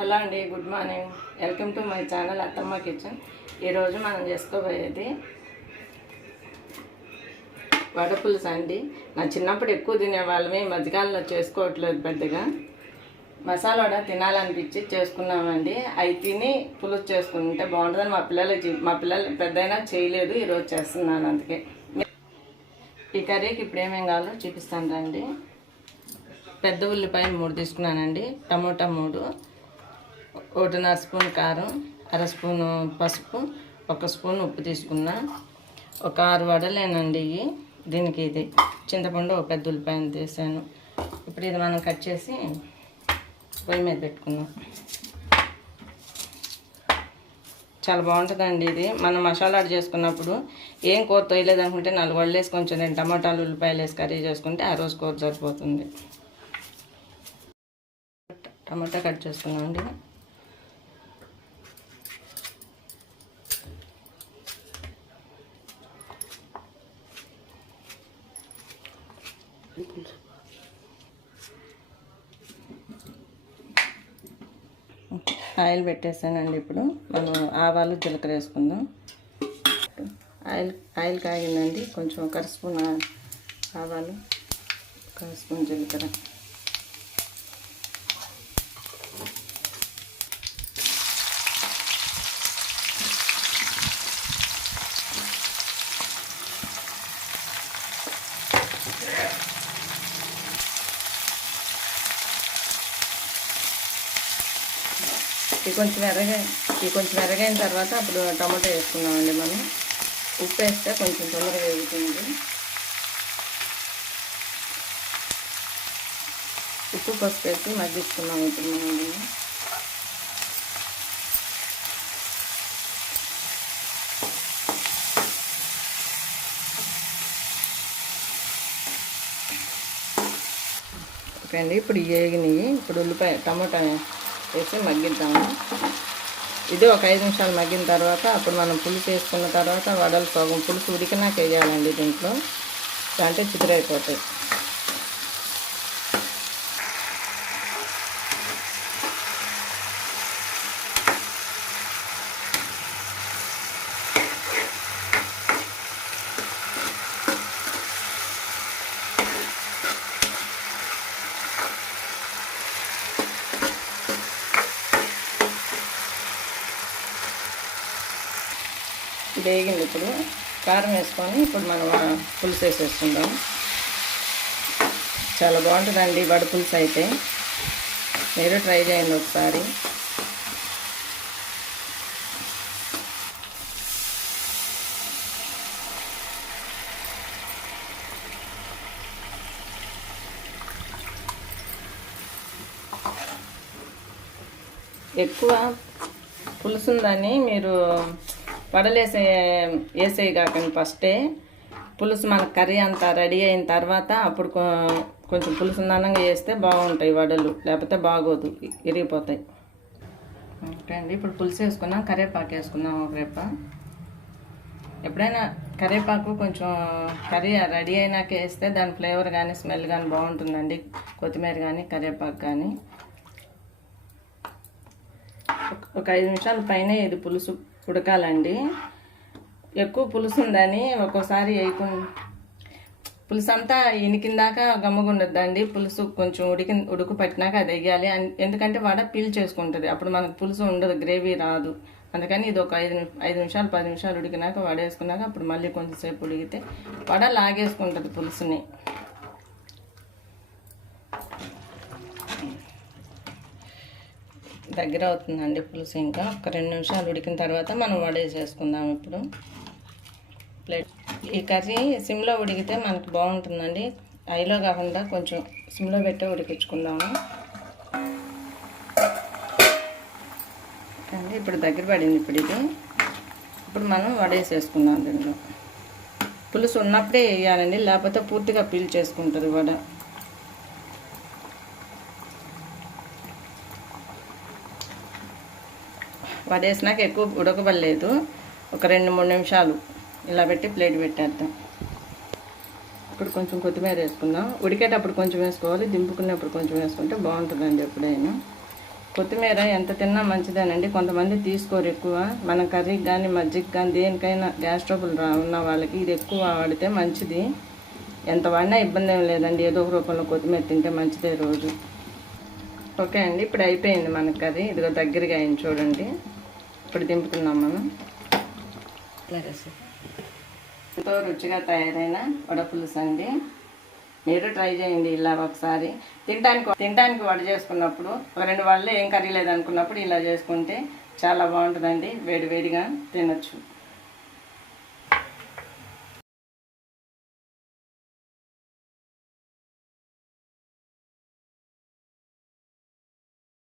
Hello అండి, good morning. Welcome to my channel అత్తమ్మ kitchen. ఈరోజు మనం చేసుకోబోయేది వడపులుసు అండి. నా చిన్నప్పుడు ఎక్కువ తినేవాళ్ళమే, మధ్యకాలంలో చేసుకోవట్లేదు పెద్దగా. మసాలా వడ తినాలనిపించి చేసుకున్నామండి. అవి తిని పులుసు చేసుకుంటే బాగుంటుందని మా పిల్లలు పెద్దయినా చేయలేదు, ఈరోజు చేస్తున్నాను. అందుకే ఈ కర్రీకి ఇప్పుడు ఏమేం కావాలో చూపిస్తాను రండి. పెద్ద ఉల్లిపాయలు 3 తీసుకున్నానండి, టమోటా 3, 1.5 స్పూన్ కారం, 1/2 స్పూను పసుపు, 1 స్పూన్ ఉప్పు తీసుకున్నా. ఒక 6 వడలేనండి ఇవి. దీనికి ఇది చింతపండు, ఒక పెద్ద ఉల్లిపాయను తీసాను. ఇప్పుడు ఇది మనం కట్ చేసి పొయ్యి మీద పెట్టుకున్నాం. చాలా బాగుంటుందండి ఇది. మనం మసాలా యాడ్ చేసుకున్నప్పుడు ఏం కూర తొయ్యలేదు అనుకుంటే 4 వడలు వేసి కొంచెం 2 టమాటాలు, ఉల్లిపాయలు వేసి కర్రీ చేసుకుంటే ఆ రోజు కూర సరిపోతుంది. టమాటా కట్ చేసుకున్నామండి. ఆయిల్ పెట్టేసానండి. ఇప్పుడు మనం ఆవాలు, జీలకర్ర వేసుకుందాం. ఆయిల్ కాగిందండి. కొంచెం 1 స్పూన్ ఆవాలు, 1 స్పూన్ జీలకర్ర, ఇవి కొంచెం ఎర్రగైన తర్వాత అప్పుడు టమాటా వేసుకున్నామండి. మనం ఉప్పు వేస్తే కొంచెం తొందరగా వేగుతుంది. ఉప్పు, పసుపు వేసి మగ్గించుకున్నాము. ఇప్పుడు మనం ఓకే అండి. ఇప్పుడు వేగినవి. ఇప్పుడు ఉల్లిపాయ, టమాటా వేసి మగ్గిద్దాము. ఇది ఒక 5 నిమిషాలు మగ్గిన తర్వాత అప్పుడు మనం పులుసు వేసుకున్న తర్వాత వడలు సగం పులుసు ఉడికినాక వేయాలండి. దీంట్లో అంటే చిదురైపోతాయి. వేగింది. ఇప్పుడు కారం వేసుకొని ఇప్పుడు మనం పులుసు వేసేసుకుందాం. చాలా బాగుంటుందండి వడ పులుసు అయితే. మీరు ట్రై చేయండి ఒకసారి. ఎక్కువ పులుసు ఉందని మీరు వేసేవి కాకండి. ఫస్టే పులుసు మన కర్రీ అంతా రెడీ అయిన తర్వాత అప్పుడు కొంచెం పులుసు దానంగా వేస్తే బాగుంటాయి వడలు, లేకపోతే బాగోదు, ఇరిగిపోతాయి. ఓకే అండి. ఇప్పుడు పులుసు వేసుకున్నాం. కరివేపాకు వేసుకుందాం. ఒక రేప ఎప్పుడైనా కరివేపాకు కొంచెం కర్రీ రెడీ అయినాక వేస్తే దాని ఫ్లేవర్ కానీ స్మెల్ కానీ బాగుంటుందండి. కొత్తిమీర కానీ కరివేపాకు కానీ. ఒక 5 నిమిషాల పైన ఇది పులుసు ఉడకాలండి. ఎక్కువ పులుసు ఉందని ఒక్కోసారి పులుసు అంతా ఇనికిందాక గమ్మగుండద్దండి. పులుసు కొంచెం ఉడుకు పట్టినాక అది వేయాలి. ఎందుకంటే వడ పీల్ చేసుకుంటుంది. అప్పుడు మనకు పులుసు ఉండదు, గ్రేవీ రాదు. అందుకని ఇది ఒక 5 నిమిషాలు 10 నిమిషాలు ఉడికినాక వడ వేసుకున్నాక అప్పుడు మళ్ళీ కొంచెంసేపు ఉడికితే వడ లాగేసుకుంటుంది పులుసుని. దగ్గర అవుతుందండి పులుసు. ఇంకా ఒక 2 నిమిషాలు ఉడికిన తర్వాత మనం వడేసేసుకుందాం. ఇప్పుడు ప్లేట్. ఈ కర్రీ సిమ్లో ఉడికితే మనకు బాగుంటుందండి. హైలో కాకుండా కొంచెం సిమ్లో పెట్టే ఉడికించుకుందాము అండి. ఇప్పుడు దగ్గర పడింది. ఇప్పుడు మనం వడేసేసుకుందాం. దీనిలో పులుసు ఉన్నప్పుడే వేయాలండి, లేకపోతే పూర్తిగా పీల్ చేసుకుంటుంది వడ. వడేసినాక ఎక్కువ ఉడకబడలేదు. ఒక 2-3 నిమిషాలు ఇలా పెట్టి ప్లేట్ పెట్టేద్దాం. ఇప్పుడు కొంచెం కొత్తిమీర వేసుకుందాం. ఉడికేటప్పుడు కొంచెం వేసుకోవాలి, దింపుకునేప్పుడు కొంచెం వేసుకుంటే బాగుంటుందండి ఎప్పుడైనా. కొత్తిమీర ఎంత తిన్నా మంచిదేనండి. కొంతమంది తీసుకోరు ఎక్కువ. మనం కర్రీకి కానీ మజ్జిగకి కానీ దేనికైనా గ్యాస్ ట్రబుల్ ఉన్న వాళ్ళకి ఇది ఎక్కువ వాడితే మంచిది. ఎంత వాడినా ఇబ్బంది ఏం లేదండి. ఏదో ఒక రూపంలో కొత్తిమీర తింటే మంచిదే రోజు. ఓకే అండి, ఇప్పుడు అయిపోయింది మన కర్రీ. ఇదిగో దగ్గరగా అయింది చూడండి. ఇప్పుడు దింపుతున్నాం మనం. ఎంతో రుచిగా తయారైన వడపులుసు అండి. మీరు ట్రై చేయండి ఇలా ఒకసారి. తినడానికి వడ చేసుకున్నప్పుడు ఒక 2 వాళ్ళు ఏం కర్రీ లేదనుకున్నప్పుడు ఇలా చేసుకుంటే చాలా బాగుంటుందండి. వేడివేడిగా తినచ్చు.